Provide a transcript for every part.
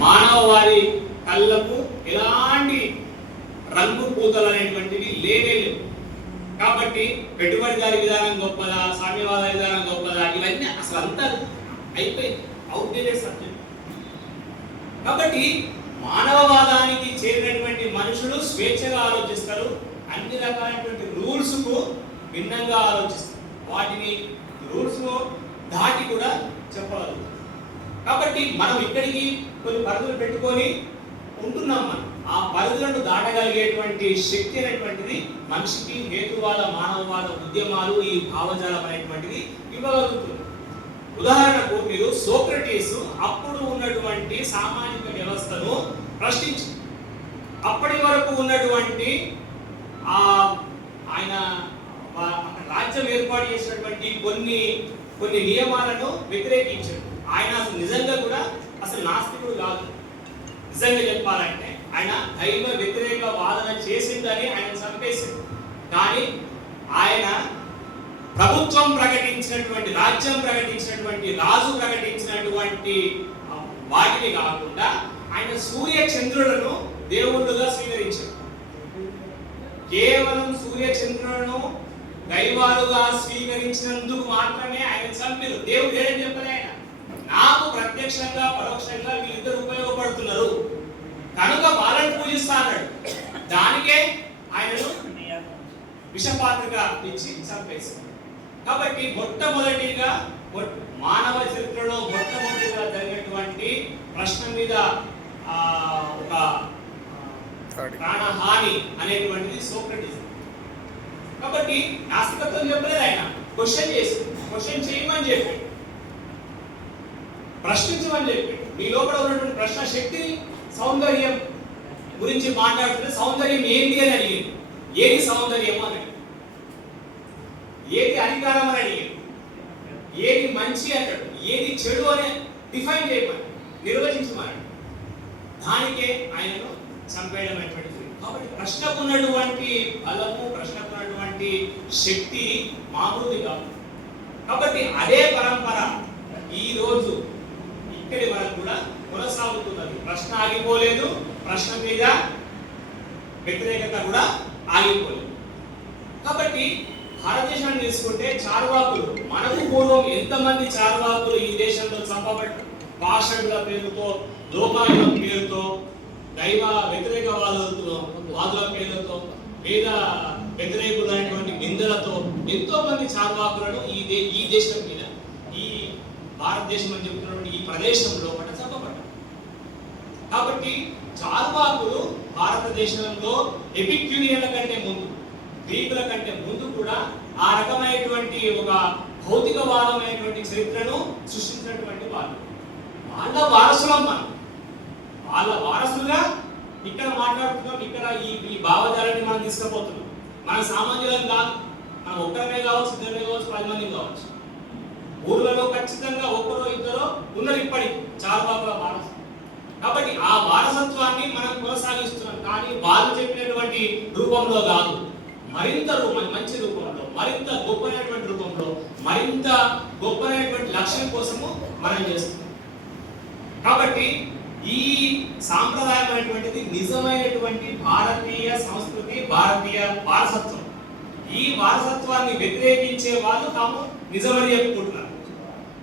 మానవవాది కళ్ళకు ఎలాంటి రంగు పూతలు అనేటువంటివి లేనే లేవు. కాబట్టి పెట్టుబడిదారి విధానం గొప్పదా, సామ్యవాద విధానం గొప్పదా, ఇవన్నీ అసలు అంతా అయిపోయింది, అవుట్డేటెడ్ సబ్జెక్ట్. కాబట్టి మానవవాదానికి చేరినటువంటి మనుషులు స్వేచ్ఛగా ఆలోచిస్తారు, అన్ని రకాలైనటువంటి రూల్స్కు భిన్నంగా ఆలోచిస్తారు, వాటిని రూల్స్ను దాటి కూడా చెప్పగలుగుతారు. కాబట్టి మనం ఇక్కడికి కొన్ని పరిధులు పెట్టుకొని ఉంటున్నాం. మనం ఆ పరిధులను దాటగలిగేటువంటి శక్తి అనేటువంటిది మనిషికి హేతువాద మానవవాద ఉద్యమాలు ఈ భావజాలం అనేటువంటిది ఇవ్వగలుగుతుంది. ఉదాహరణకు మీరు సోక్రటీస్ అప్పుడు ఉన్నటువంటి సామాజిక వ్యవస్థను ప్రశ్నించి అప్పటి వరకు ఉన్నటువంటి ఆయన రాజ్యం ఏర్పాటు చేసినటువంటి కొన్ని నియమాలను వ్యతిరేకించాడు. ఆయన అసలు నిజంగా కూడా అసలు నాస్తికుడు కాదు. నిజంగా చెప్పాలంటే ఆయన దైవ వ్యతిరేక వాదన చేసిందని ఆయన చంపేసింది. కానీ ఆయన ప్రభుత్వం ప్రకటించినటువంటి, రాజ్యం ప్రకటించినటువంటి, రాజు ప్రకటించినటువంటి వాటిని కాకుండా ఆయన సూర్య చంద్రులను దేవుళ్ళుగా స్వీకరించారు. కేవలం సూర్య చంద్రులను దైవాలుగా స్వీకరించినందుకు మాత్రమే ఆయన చంపారు. దేవుడు ఏడని చెప్పలే, ఆయన నాకు ప్రత్యక్షంగా పరోక్షంగా వీళ్ళిద్దరు ఉపయోగపడుతున్నారు కనుక వాళ్ళని పూజిస్తా అన్నాడు. దానికే ఆయనను విషపాత్రిక ఇచ్చి చంపేశారు. కాబట్టి మొట్టమొదటిగా మానవ చరిత్రలో మొట్టమొదటిగా జరిగినటువంటి ప్రశ్న మీద ఒక ప్రాణహాని అనేటువంటిది సోక్రటీస్. కాబట్టి నాస్తికత్వం చెప్పలేదు, ఆయన క్వశ్చన్ చేయమని చెప్పి, ప్రశ్నించమని చెప్పి, మీ లోపల ఉన్నటువంటి ప్రశ్న శక్తిని, సౌందర్యం గురించి మాట్లాడుతుంటే సౌందర్యం ఏంటి అని అడిగింది. ఏది సౌందర్యం అని అడిగింది, ఏది అధికారం అని అడిగింది, ఏది మంచి అన్నాడు, ఏది చెడు అని డిఫైన్ చేయమని, నిర్వచించమని. దానికే ఆయనను చంపేయడం అనేటువంటిది. కాబట్టి ప్రశ్నకు ఉన్నటువంటి బలము, ప్రశ్నకు ఉన్నటువంటి శక్తి మామూలుది కాదు. కాబట్టి అదే పరంపర ఈ రోజు ఇక్కడి వరకు కూడా కొనసాగుతున్నది. ప్రశ్న ఆగిపోలేదు, ప్రశ్న మీద వ్యతిరేకత కూడా ఆగిపోలేదు. కాబట్టి భారతదేశాన్ని తీసుకుంటే చార్వాకులు, మనకు పూర్వం ఎంతమంది చార్వాకులు ఈ దేశంలో చంపబడ్డ, భాషల పేరుతో, లోకాల పేరుతో, దైవ వ్యతిరేక వాదుల పేరుతో, వేద వ్యతిరేకులైనటువంటి నిందలతో ఎంతో మంది చార్వాకులను ఈ దేశం మీద, ఈ భారతదేశం అని చెప్తున్నటువంటి ఈ ప్రదేశంలో చంపబడ్డారు. కాబట్టి చార్వాకులు భారతదేశంలో ఎపిక్యూరియన్ల కంటే ముందు, గ్రీకుల కంటే ముందు కూడా ఆ రకమైనటువంటి ఒక భౌతికవాదమైనటువంటి చరిత్రను సృష్టించినటువంటి వాళ్ళు. వాళ్ళ వారసులం మనం, వాళ్ళ వారసులుగా ఇక్కడ మాట్లాడుతున్నాం. ఇక్కడ ఈ భావజాలాన్ని మనం తీసుకుపోతున్నాం. మన సామాన్యులం కాదు, మనం ఒక్కరమే కావచ్చు, ఇద్దరే కావచ్చు, 10 మంది కావచ్చు. ఊర్లలో ఖచ్చితంగా ఒక్కరో ఇద్దరో ఉన్నారు ఇప్పటికి చార్వాకుల వారసు. కాబట్టి ఆ వారసత్వాన్ని మనం కొనసాగిస్తున్నాం. కానీ వాళ్ళు చెప్పినటువంటి రూపంలో కాదు, మరింత మంచి రూపంలో, మరింత గొప్పనైనటువంటి రూపంలో, మరింత గొప్పనైనటువంటి లక్ష్యం కోసము మనం చేస్తున్నాం. కాబట్టి ఈ సాంప్రదాయం అనేటువంటిది నిజమైనటువంటి భారతీయ సంస్కృతి, భారతీయ వారసత్వం. ఈ వారసత్వాన్ని వ్యతిరేకించే వాళ్ళు తాము నిజమని చెప్పుకుంటున్నారు,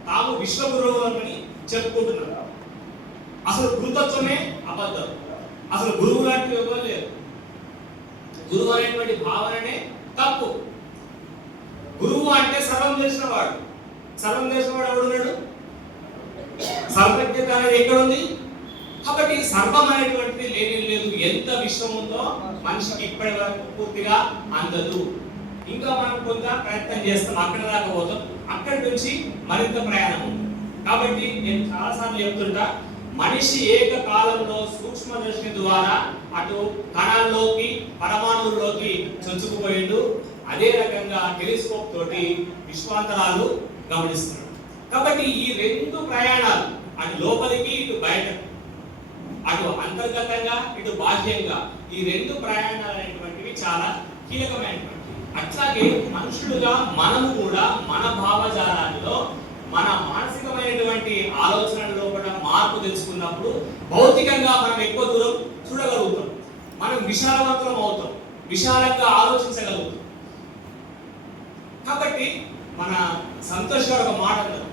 తాము విశ్వగురువులని చెప్పుకుంటున్నారు. అసలు గురుతత్వమే అబద్ధం. అసలు గురువు లాంటి ఎవరు లేరు. గురువు అనేటువంటి భావననే తప్పు. గురువు అంటే సర్వం చేసిన వాడు. సర్వం చేసిన వాడు ఎవడున్నాడు? సర్వజ్ఞత అనేది ఎక్కడుంది? కాబట్టి సర్వం అనేటువంటిది లేదు. ఎంత విశ్వం ఉందో మనిషికి ఇప్పటి వరకు పూర్తిగా అందదు. ఇంకా మనం కొంత ప్రయత్నం చేస్తాం, అక్కడ దాకా పోతాం, అక్కడి నుంచి మరింత ప్రయాణం ఉంది. కాబట్టి నేను చాలాసార్లు చెప్తుంటా, మనిషి ఏకకాలంలో సూక్ష్మదర్శిని ద్వారా అటు కణాల్లోకి, పరమాణువుల్లోకి చొచ్చుకుపోయిండు. అదే రకంగా టెలిస్కోప్ తోటి విశ్వాంతరాలు గమనిస్తున్నాడు. కాబట్టి ఈ రెండు ప్రయాణాలు, అటు లోపలికి ఇటు బయటకు, అటు అంతర్గతంగా ఇటు బాహ్యంగా, ఈ రెండు ప్రయాణాలు అనేటువంటివి చాలా కీలకమైనటువంటి. అట్లాగే మనుషులుగా మనము కూడా మన భావజాలాల్లో, మన మానసికమైనటువంటి ఆలోచనల లోపల మార్పు తెలుసుకున్నప్పుడు భౌతికంగా మనం ఎక్కువ దూరం చూడగలుగుతాం, మనం విశాలవంతులం అవుతాం, విశాలంగా ఆలోచించగలుగుతాం. కాబట్టి మన సంతోష్ గారు ఒక మాట అన్నారు,